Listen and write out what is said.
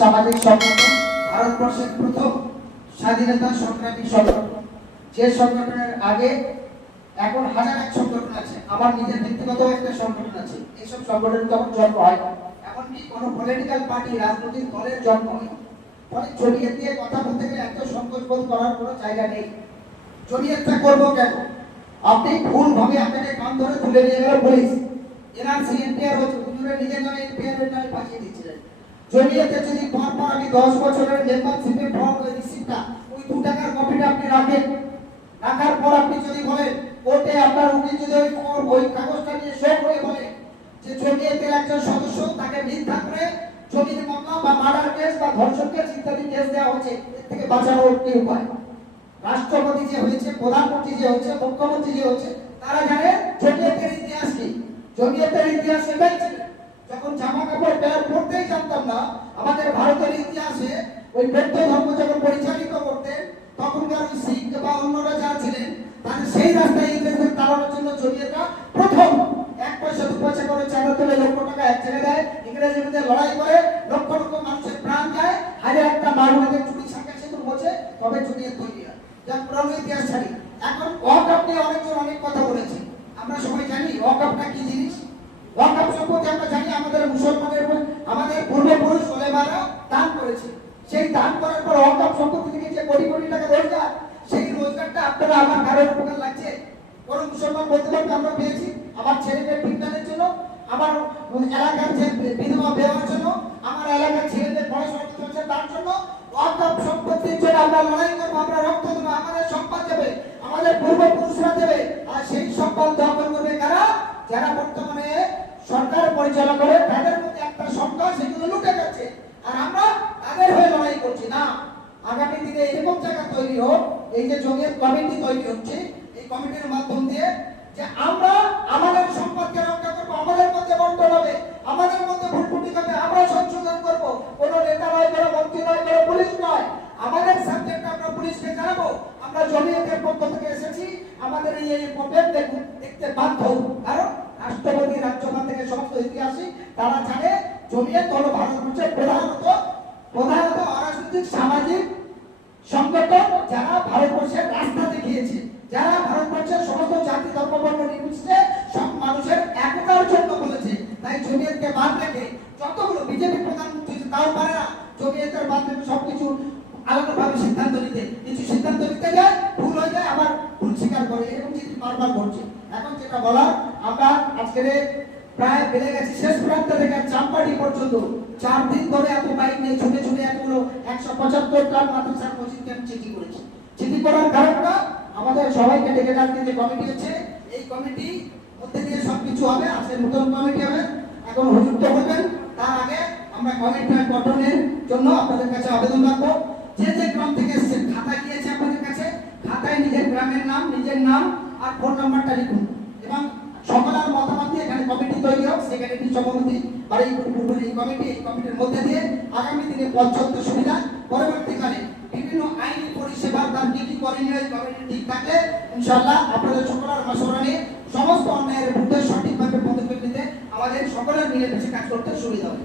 সামাজিক সংগঠন, ভারতবর্ষের প্রথম স্বাধীনতা সংগ্রামী সংগঠন। যে সংগঠনের আগে এখন হাজার এক সংগঠন আছে। আমার নিজের ব্যক্তিগত একটা সংগঠন আছে। এইসব সংগঠন তখন জন্ম হয়। এমনকি কোনো পলিটিক্যাল পার্টি রাজনৈতিক দলের জন্ম হয় ফলে জড়িয়ে দিয়ে কথা বলতে গেলে এত সংকোচ বোধ করার কোনো জায়গা নেই। জড়িয়েটা করব কেন? আপনি ভুল ভাবে আপনাকে কান ধরে তুলে নিয়ে গেল পুলিশ। এনআরসি, এনপিআর হচ্ছে। নিজের নামে এনপিআর নামে পাঠিয়ে দিচ্ছিলেন জড়িয়েতে যদি পর আমি দশ বছরের মেম্বারশিপের ফর্ম রিসিপ্টটা ওই দু টাকার কপিটা আপনি রাখেন। রাখার পর আপনি যদি বলেন কোর্টে আপনার উকিল যদি ওই ফর্ম ওই কাগজটা নিয়ে শো করে বলে যে জড়িয়েতের একজন সদস্য, তাকে মিথ্যা করে জমির মামলা বা মার্ডার কেস বা ধর্ষণ কেস ইত্যাদি কেস দেওয়া হচ্ছে, এর থেকে বাঁচানোর কি উপায়? রাষ্ট্রপতি যে হয়েছে, প্রধানমন্ত্রী যে হচ্ছে মুখ্যমন্ত্রী যে হচ্ছে তারা জানে জমিয়তের ইতিহাস কি? জমিয়তের ইতিহাস এটাই ছিল। যখন জামা কাপড় প্যান্ট জানতাম না, আমাদের ভারতের ইতিহাসে ওই বৌদ্ধ ধর্ম যখন পরিচালিত করতেন তখনকার ওই শিখ বা অন্যরা যারা ছিলেন? তাদের সেই রাস্তায় ইংরেজদের তাড়ানোর জন্য জমিয়তরা প্রথম। এক পয়সা, দু পয়সা করে চাঁদা তুলে লক্ষ টাকা এক ছেড়ে দেয়, ইংরেজের বিরুদ্ধে লড়াই করে, লক্ষ লক্ষ মানুষের প্রাণ যায় হাজার একটা মানুষদের চুরি সাঁকা সেতুর বোঝে তবে জমিয়ত তৈরি হয়। যা পুরানো ইতিহাস ছাড়ি। এখন ওয়াকআপ নিয়ে অনেকজন অনেক কথা বলেছে। আমরা সবাই জানি ওয়াকআপটা কি জিনিস? ওয়াকআপ সম্পর্কে আমরা জানি আমাদের মুসলমানের উপর- আমাদের পূর্বপুরুষ ওলেমারা দান করেছে সেই দান করার পর ওয়াকআপ সম্পত্তি থেকে যে কোটি কোটি টাকা রোজগার, সেই রোজগারটা আপনারা আমার কারোর উপকার লাগছে? কোন মুসলমান বলতে পারবে আমরা পেয়েছি আমার ছেলে মেয়ের বিজ্ঞানের জন্য, আমার এলাকার যে বিধবা দেওয়ার জন্য, আমার এলাকার ছেলেদের পড়াশোনা হচ্ছে তার জন্য ওয়াকআপ সম্পত্তির জন্য আমরা লড়াই করব, আমরা রক্ত দেবো, আমাদের সম্পদ দেবে, আমাদের পূর্বপুরুষরা দেবে, আর সেই সম্পদ দখল করবে কারা? যারা বর্তমানে সরকার পরিচালনা করে, তাদের মধ্যে একটা সংখ্যা সেগুলো লুটে যাচ্ছে আর আমরা তাদের হয়ে লড়াই করছি না। আগামী দিনে এরকম জায়গা তৈরি হোক, এই যে জমিয়ত কমিটি তৈরি হচ্ছে, এই কমিটির মাধ্যম দিয়ে যে আমরা আমাদের সম্পদকে রক্ষা করব, আমাদের মধ্যে বন্টন হবে, আমাদের মধ্যে ভুলভুটি হবে আমরা সংশোধন করব। কোনো নেতা নয়, কোনো মন্ত্রী নয়, কোনো পুলিশ নয়। আমাদের সাবজেক্ট আমরা পুলিশকে জানাব। আমরা জমিয়তের পক্ষ থেকে এসেছি। আমাদের এই এই প্রবলেম দেখুন, দেখতে বাধ্য। কারণ রাষ্ট্রপতি রাজ্যপাল থেকে সমস্ত ইতিহাসই তারা জানে, জমিয়ত হলো ভারতবর্ষের প্রধানত প্রধানত অরাজনৈতিক, সামাজিক সংগঠন যারা ভারতবর্ষের রাস্তা দেখিয়েছে, যারা ভারতবর্ষের সমস্ত জাতি ধর্ম বর্ণ নির্বিশেষে সব মানুষের একতার জন্য বলেছে। তাই জমিয়তকে বাদ রেখে যতগুলো বিজেপি প্রধানমন্ত্রী তাও পারে না জমিয়তের রেখে সবকিছু আলাদাভাবে সিদ্ধান্ত নিতে, কিছু সিদ্ধান্ত নিতে যায়, ভুল হয়ে যায়, আবার ভুল স্বীকার করে, এরকম জিনিস বারবার করছে এখন যেটা বলা আমরা আজকের প্রায় বেড়ে গেছে শেষ প্রান্ত থেকে চাম্পাটি পর্যন্ত। চার দিন ধরে এত বাইক নিয়ে ছুটে ছুটে এতগুলো একশো পঁচাত্তর টন মাদ্রাসার মসজিদকে আমি চিঠি করেছি। চিঠি করার কারণটা আমাদের সবাইকে ডেকে ডাকতে যে কমিটি আছে, এই কমিটি মধ্যে দিয়ে সবকিছু হবে, আজকে নতুন কমিটি হবে। এখন হুজুর তো বলবেন তার আগে আমরা কমিটি গঠনের জন্য আপনাদের কাছে আবেদন রাখব। যে যে গ্রাম থেকে এসেছেন খাতা গিয়েছে আপনাদের কাছে। খাতায় নিজের গ্রামের নাম, নিজের নাম আর ফোন নাম্বারটা লিখুন। সভাপতি আর এই কমিটি এই কমিটির মধ্যে দিয়ে আগামী দিনে পর্যাপ্ত সুবিধা, পরবর্তীকালে বিভিন্ন আইনি পরিষেবা তার কি কি করণীয় এই কমিটি ঠিক থাকলে ইনশাআল্লাহ আপনাদের সকলের নিয়ে সমস্ত অন্যায়ের বিরুদ্ধে সঠিকভাবে পদক্ষেপ নিতে আমাদের সকলের মিলে কাজ করতে সুবিধা হবে।